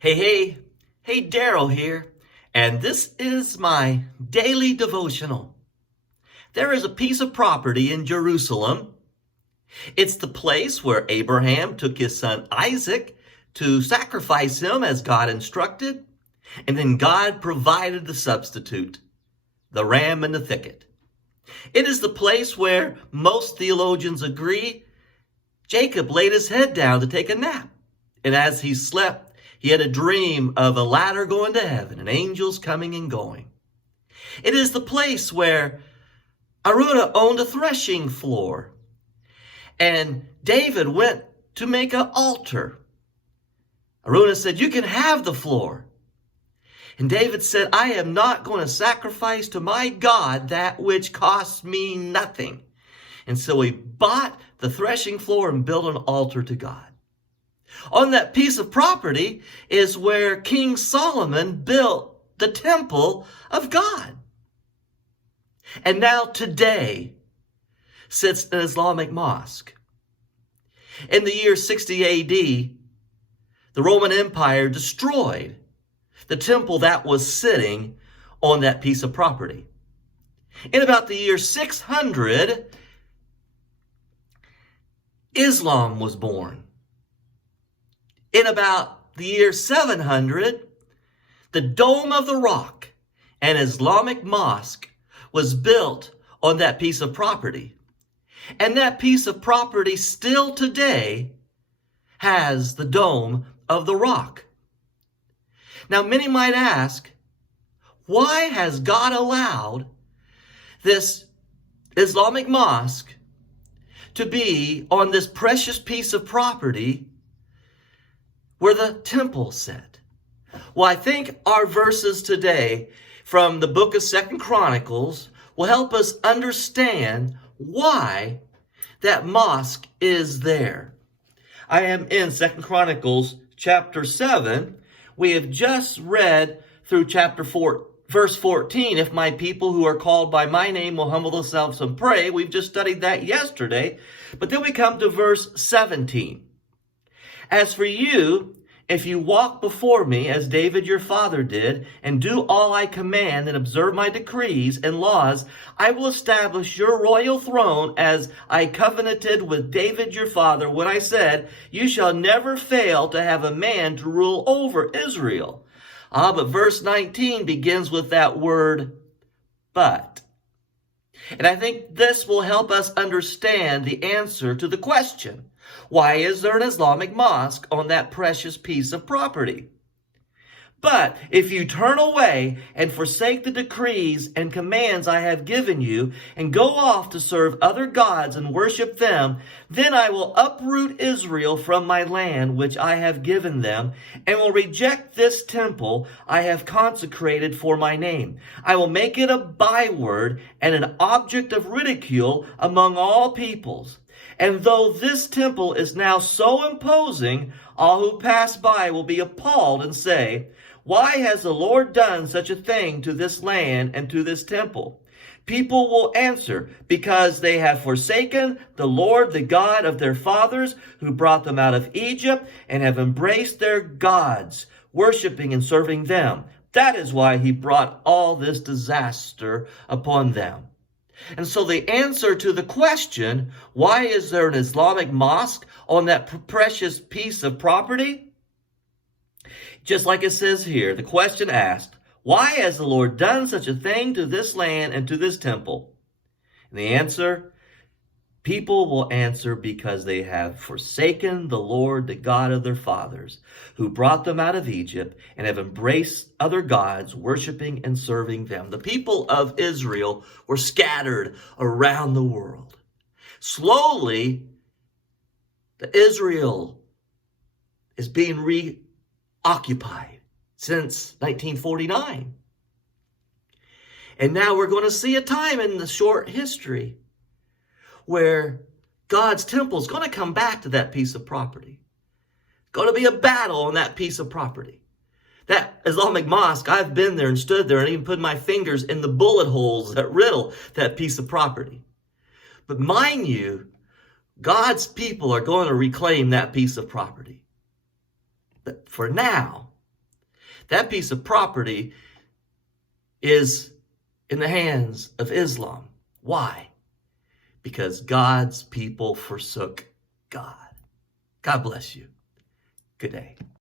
Hey, Daryl here, and this is my daily devotional. There is a piece of property in Jerusalem. It's the place where Abraham took his son Isaac to sacrifice him as God instructed, and then God provided the substitute, the ram in the thicket. It is the place where most theologians agree Jacob laid his head down to take a nap, and as he slept, he had a dream of a ladder going to heaven and angels coming and going. It is the place where Araunah owned a threshing floor, and David went to make an altar. Araunah said, "You can have the floor." And David said, "I am not going to sacrifice to my God that which costs me nothing." And so he bought the threshing floor and built an altar to God. On that piece of property is where King Solomon built the temple of God. And now today sits an Islamic mosque. In the year 60 AD, the Roman Empire destroyed the temple that was sitting on that piece of property. In about the year 600, Islam was born. In about the year 700, the Dome of the Rock, an Islamic mosque, was built on that piece of property. And that piece of property still today has the Dome of the Rock. Now, many might ask, why has God allowed this Islamic mosque to be on this precious piece of property where the temple sat? Well, I think our verses today from the book of 2 Chronicles will help us understand why that mosque is there. I am in 2 Chronicles chapter 7. We have just read through chapter 4, verse 14. If my people who are called by my name will humble themselves and pray. We've just studied that yesterday. But then we come to verse 17. As for you, if you walk before me as David your father did, and do all I command and observe my decrees and laws, I will establish your royal throne as I covenanted with David your father when I said, you shall never fail to have a man to rule over Israel. But verse 19 begins with that word, but. And I think this will help us understand the answer to the question. Why is there an Islamic mosque on that precious piece of property? But if you turn away and forsake the decrees and commands I have given you, and go off to serve other gods and worship them, then I will uproot Israel from my land which I have given them, and will reject this temple I have consecrated for my name. I will make it a byword and an object of ridicule among all peoples. And though this temple is now so imposing, all who pass by will be appalled and say, why has the Lord done such a thing to this land and to this temple? People will answer, because they have forsaken the Lord, the God of their fathers, who brought them out of Egypt, and have embraced their gods, worshiping and serving them. That is why he brought all this disaster upon them. And so the answer to the question, why is there an Islamic mosque on that precious piece of property? Just like it says here, the question asked, why has the Lord done such a thing to this land and to this temple? And the answer, people will answer because they have forsaken the Lord, the God of their fathers, who brought them out of Egypt, and have embraced other gods, worshiping and serving them. The people of Israel were scattered around the world. Slowly, Israel is being reoccupied since 1949. And now we're going to see a time in the short history where God's temple is going to come back to that piece of property. Going to be a battle on that piece of property. That Islamic mosque, I've been there and stood there and even put my fingers in the bullet holes that riddle that piece of property. But mind you, God's people are going to reclaim that piece of property. But for now, That piece of property is in the hands of Islam. Why? Because God's people forsook God. God bless you. Good day.